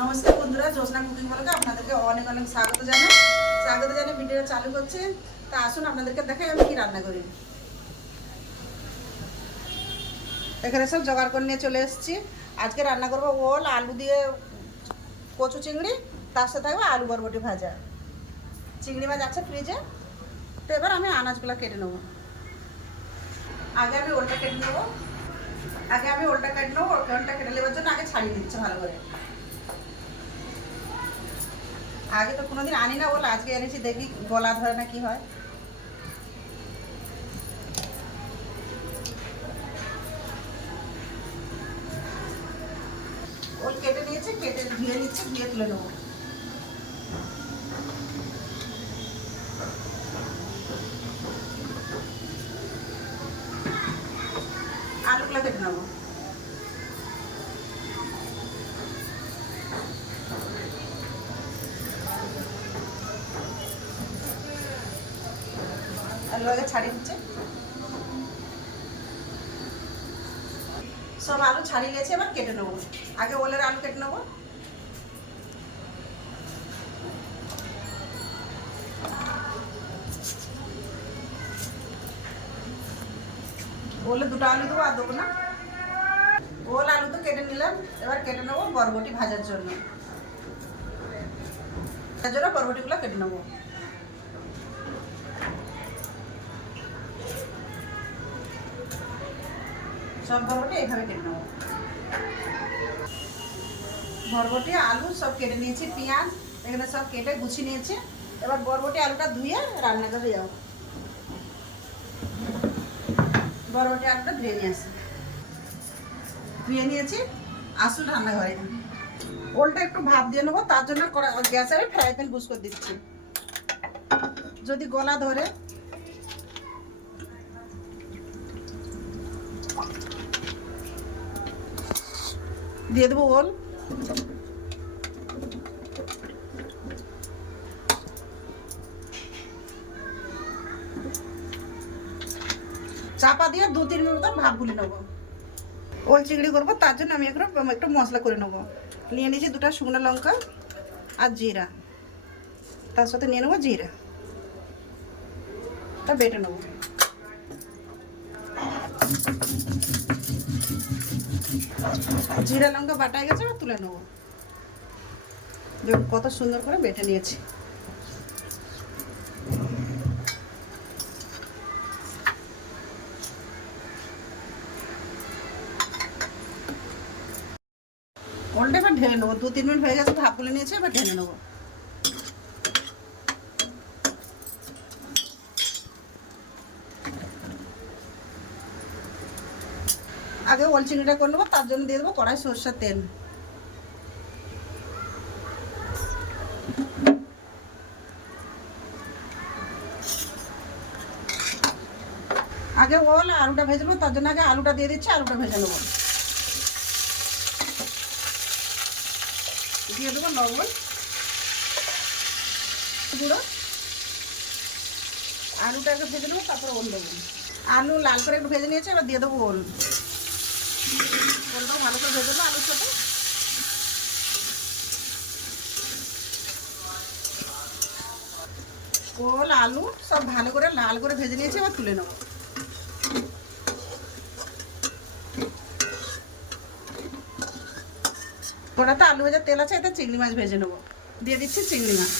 নমস্কার বন্ধুরা জ্যোৎস্না কুকিং বলকে আপনাদেরকে অনেক অনেক স্বাগত জানাই। স্বাগত জানিয়ে ভিডিওটা চালু করছে। তা আসুন আপনাদেরকে দেখাই আমি কি রান্না করি। এখানে সব জোগাড় করে নিয়ে চলে এসেছি। আজকে রান্না করব ওল, আলু দিয়ে কচু চিংড়ি, তার সাথে থাকবে আলু বরবটি ভাজা। চিংড়ি মাছ আছে ফ্রিজে। তো এবার আমি আনাজগুলো কেটে নেব। আগে আমি ওলটা কেটে নেব। আগে আমি ওলটা কেটে নেব, ওলটা কেটে নেওয়ার জন্য আগে ছাড়িয়ে দিচ্ছি ভালো করে। আগে তো কোনোদিন আনি না বলে, আজকে এনেছি, দেখি গলা ধরে না কি হয়। ওল কেটে নিয়েছে, কেটে ধুয়ে নিচ্ছে, ধুয়ে তুলে নেব আলুগুলো কেটে নেব আলু আগে ছাড়িয়ে দিচ্ছে সব আলু ছাড়িয়ে গেছে, এবার কেটে নেব। আগে ওলের আলু কেটে নেব। ওলে দুটো আলু দেবো আর দেবো না। ওল আলু তো কেটে নিলাম, এবার কেটে নেব বরবটি ভাজার জন্য। তার জন্য বরবটিগুলো কেটে নেব। সব বরবটি এইভাবে কেটে নেব। বরবটি, আলু সব কেটে নিয়েছি, পেঁয়াজ, এখানে সব কেটে গুছিয়ে নিয়েছি। এবার বরবটি, আলুটা ধুয়ে রান্না করে যাও বরবটি, আলুটা ধুয়ে নিয়ে আসি। ধুয়ে নিয়েছি আসুন রান্নাঘরে ওলটা একটু ভাপ দিয়ে নেব, তার জন্য গ্যাসে আমি ফ্রাই প্যান বুস করে দিচ্ছি। যদি গলা ধরে। দিয়ে দেবো ওল। চাপা দিয়ে দু, তিন মিনিট মতো ভাপ গুলি নেব। ওল চিংড়ি করব, তার জন্য আমি একটু একটু মশলা করে নেব। নিয়ে নিয়েছি দুটো শুকনো লঙ্কা আর জিরা। তার সাথে নিয়ে নেব জিরা। তা বেটে নেব। জিরা লঙ্কা বাটায় গেছে, এবার তুলে নেব। দেখুন কত সুন্দর করে বেটে নিয়েছি। ওলটা এবার ঢেলে নেব দু তিন মিনিট হয়ে গেছে, ভাপ গুলে নিয়েছি, এবার ঢেলে নেব। আগে ওল চিংড়িটা করে নেব, তার জন্য দিয়ে দেবো কড়াই সরষের তেল। আগে ওল আলুটা ভেজে নেব, তার জন্য আগে আলুটা দিয়ে দিচ্ছি, আলুটা ভেজে নেব। দিয়ে দেবো লবণ, গুঁড়ো। আলুটাকে ভেজে নেব, তারপরে ওল দেবো। আলু লাল করে একটু ভেজে নিয়েছে, এবার দিয়ে দেবো ওল। ওলটাও ভালো করে ভেজে দেবো আলুর সাথে ওল আলু, সব ভালো করে লাল করে ভেজে নিয়েছি, এবার তুলে নেব। ওটাতে আলু ভেজার তেল আছে, এতে চিংড়ি মাছ ভেজে নেব। দিয়ে দিচ্ছি চিংড়ি মাছ।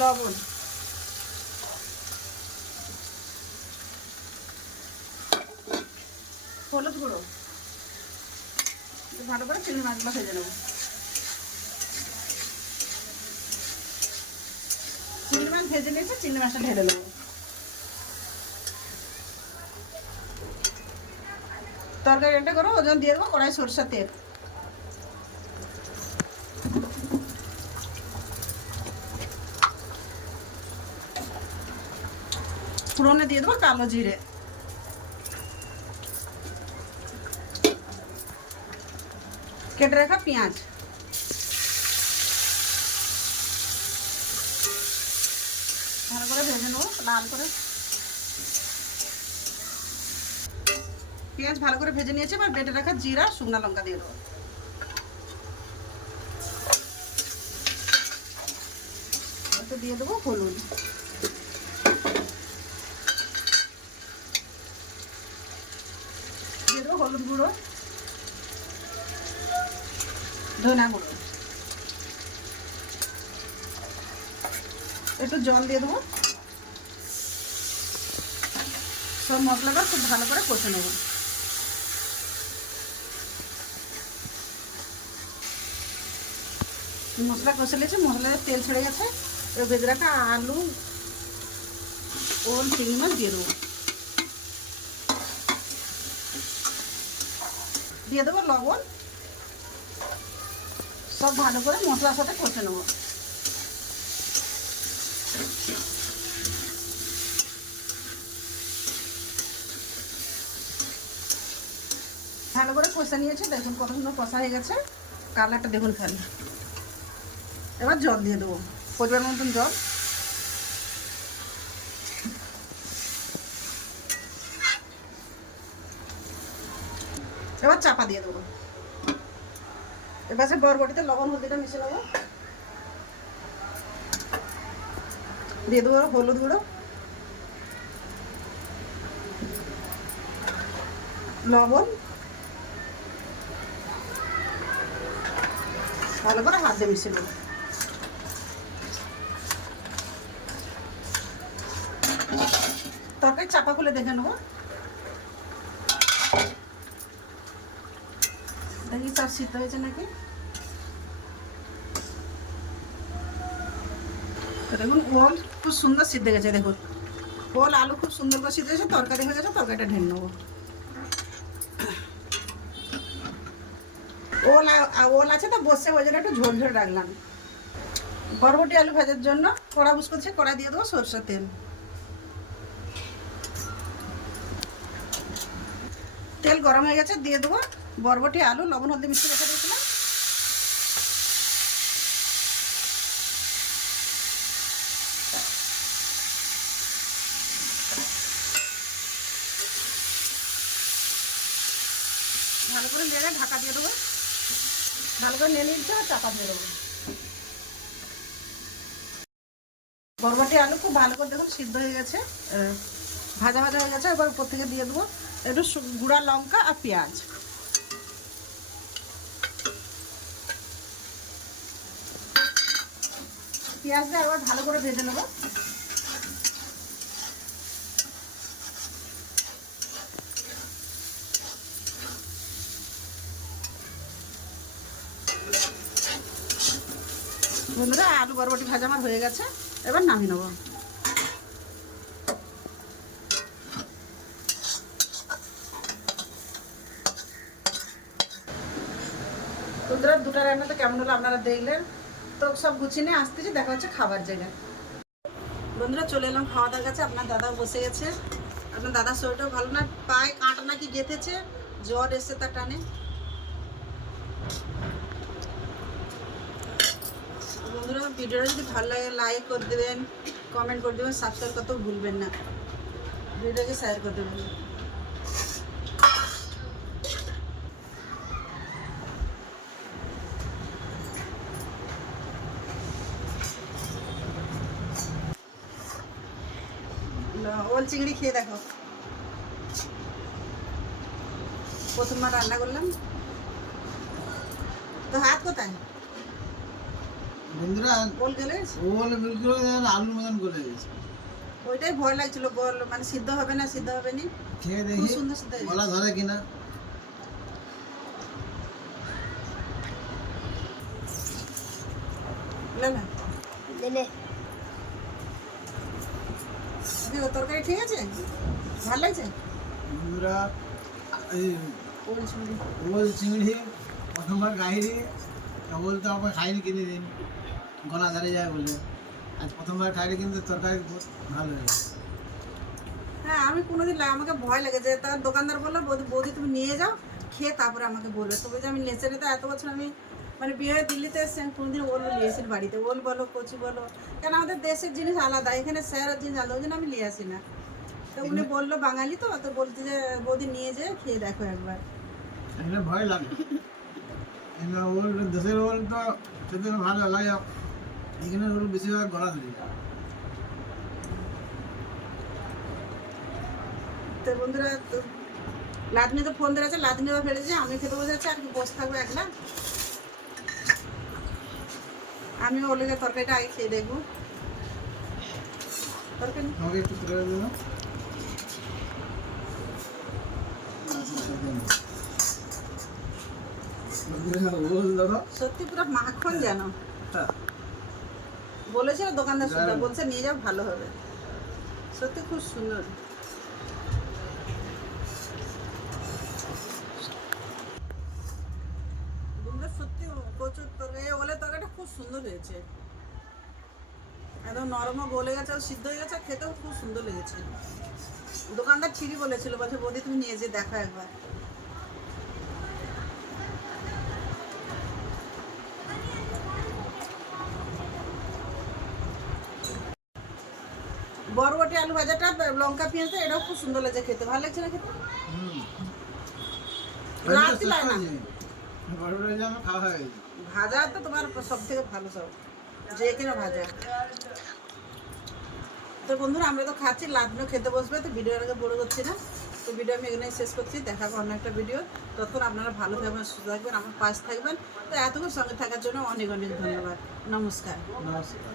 লবণ হলুদ গুঁড়ো। ভালো করে চিংড়ি মাছগুলো ভেজে নেব। চিংড়ি মাছ ভেজে নিয়েছি, চিংড়ি মাছটা ঢেলে নেব। তরকারি একটা করো ওজন দিয়ে দেবো কড়াই সরষের তেল। ফোড়নে দিয়ে দেবো কালো জিরে। কেটে রাখা পেঁয়াজ। ভালো করে ভেজে নেব, লাল করে। পেঁয়াজ ভালো করে ভেজে নিয়েছি, এবার বেটে রাখা জিরা, শুকনো লঙ্কা দিয়ে দেবো। দিয়ে দেবো হলুদ। দিয়ে দেবো হলুদ গুঁড়ো। ধনা গুঁড়ো। একটু জল দিয়ে দেবো। সব মশলাটা খুব ভালো করে কষে নেব। মশলা কষে নিয়েছে, মশলার তেল ছেড়ে গেছে। এবার ভেজে আলু, ওল, চিংড়ি মাছ দিয়ে দেবো। দিয়ে দেবো লবণ। সব ভালো করে মশলার সাথে কষে নেব। ভালো করে কষা নিয়েছে, দেখুন কত সুন্দর কষা হয়ে গেছে। কালারটা দেখুন খালি। এবার জল দিয়ে দেবো পরিবার মতন জল। এবার চাপা দিয়ে দেবো। সে বরবটিতে লবণ, হলদিটা মিশে নেব। দিয়ে দেবো হলুদ গুঁড়ো। লবণ। ভালো করে হাত দিয়ে মিশিয়ে নেব। তরকারি চাপা খুলে দেখে নেব। দেখি সব সিদ্ধ হয়েছে নাকি? দেখুন, ওল খুব সুন্দর সিদ্ধ গেছে, দেখুন। ওল, আলু খুব সুন্দর করে সিদ্ধ হয়েছে, তরকারি হয়ে গেছে, তরকারিটা ঢেলে নেব। ওল ওল আছে তো, বসে ওই জন্য একটু ঝোল ঝোল রাখলাম। বরবটি আলু ভাজার জন্য কড়া বুস করছে কড়া দিয়ে দেবো সরষের তেল। তেল গরম হয়ে গেছে, দিয়ে দেবো বরবটি, আলু, লবণ, হলদি মিষ্টি রেখে দিয়েছিলাম। ভালো করে নেড়ে ঢাকা দিয়ে দেবো। ভালো করে নেড়ে নিচ্ছে আর চাপা দিয়ে দেবো। বরবটি, আলু খুব ভালো করে দেখুন সিদ্ধ হয়ে গেছে। ভাজা ভাজা হয়ে গেছে। এবার উপর থেকে দিয়ে দেবো একটু গুঁড়া লঙ্কা আর পেঁয়াজ। পেঁয়াজটা এবার ভালো করে ভেজে নেব। বন্ধুরা, আলু বরবটি ভাজা আমার হয়ে গেছে। এবার নামিয়ে নেব। বন্ধুরা, দুটো রান্না তো কেমন হলো আপনারা দেখলেন। তো সব গুছিয়ে নিয়ে আসতেছি, দেখা হচ্ছে খাবার জায়গায়। বন্ধুরা, চলে এলাম খাওয়া দাওয়ার কাছে। আপনার দাদা বসে গেছে। আপনার দাদার শরীরটাও ভালো না, পায়ে কাঁটা নাকি গেঁথেছে, জ্বর এসে তার টানে। বন্ধুরা, ভিডিওটা যদি ভালো লাগে লাইক করে দেবেন কমেন্ট করে দেবেন সাবস্ক্রাইব করতেও ভুলবেন না। ভিডিওটাকে শেয়ার করে দেবেন না, ওল চিংড়ি খেয়ে দেখো। প্রথমবার রান্না করলাম। তো হাত কোথায়? বন্ধুরা গেলে বিলকুল আলুর মতন করে দিয়েছে ওইটাই ভয় লাগছিল গোল মানে সিদ্ধ হবে না সিদ্ধ হবে না? খেয়ে খুব দেখি সুন্দর সিদ্ধ গলা। ধরে কিনা। না দি, ও তরকারি ঠিক আছে? ভালো লাগছে? বন্ধুরা এই ওল চিংড়ি। প্রথমবার খাইনি ওল তো আমার খাইনি কিনে দিন গলা ধরে যায় বলে আজ প্রথমবার খাইনি কিন্তু তরকারি ভালো হয়েছে হ্যাঁ আমি কোনোদিন আমাকে ভয় লাগে যে তার দোকানদার বলল বৌদি বৌদি তুমি নিয়ে যাও খেয়ে তারপরে আমাকে বলবে। তবে যে আমি নেচে নিতে এত বছর আমি মানে বিয়ে দিল্লিতে এসেছি আমি কোনোদিন ওল নিয়ে আসি বাড়িতে। ওল বলো কচি বলো। কেন আমাদের দেশের জিনিস আলাদা এখানে শহরের জিনিস আলাদা ওই জন্য আমি নিয়ে আসি না। তো উনি বলল বাঙালি তো তো বলতে যে বৌদি নিয়ে যেয়ে খেয়ে দেখো একবার। ভয় লাগে। ওল দেশের ওল তো খেতে ভালো লাগে। এখানে ওল বেশিরভাগ গলা ধরে। তো বন্ধুরা লাদনি তো ফোন ধরেছে লাদনি ফেলেছে আমি খেতে বসেছি আর কি বসে থাকব একলা? আমি ওলের তরকারিটা আগে খেয়ে দেখব। তরকারি? ওল সত্যি পুরো মাখন যেন। বলেছিল দোকানদার সুদ্ধা দারুণ। বলছে নিয়ে যাও ভালো হবে। সত্যি খুব সুন্দর বন্ধুরা, সত্যি প্রচুর তরকারি ওলের তরকারিটা খুব সুন্দর হয়েছে একদম নরমও গলে গেছে সিদ্ধ হয়ে গেছে খেতেও খুব সুন্দর লেগেছে। দোকানদার ঠিকই বলেছিল বলছে বৌদি তুমি নিয়ে যেয়ে দেখো একবার। বরবটি আলু ভাজাটা লঙ্কা পেঁয়াজটা এটাও খুব সুন্দর লাগছে খেতে। ভালো লাগছে না খেতে? হুম। রাত্রি লাগে না। বড় খাওয়া হয়ে গেছে। ভাজা তো তোমার সব থেকে ভালো সব, যে কিনা ভাজা। তো বন্ধুরা, আমরা তো খাচ্ছি লাদনো খেতে বসবে, তো ভিডিও আগে বড় করছি না। তো ভিডিও আমি এখানেই শেষ করছি, দেখা হবে অন্য একটা ভিডিও তখন আপনারা ভালো থাকবেন, সুস্থ থাকবেন, আমার পাশ থাকবেন। তো এতক্ষণ সঙ্গে থাকার জন্য অনেক অনেক ধন্যবাদ। নমস্কার। নমস্কার।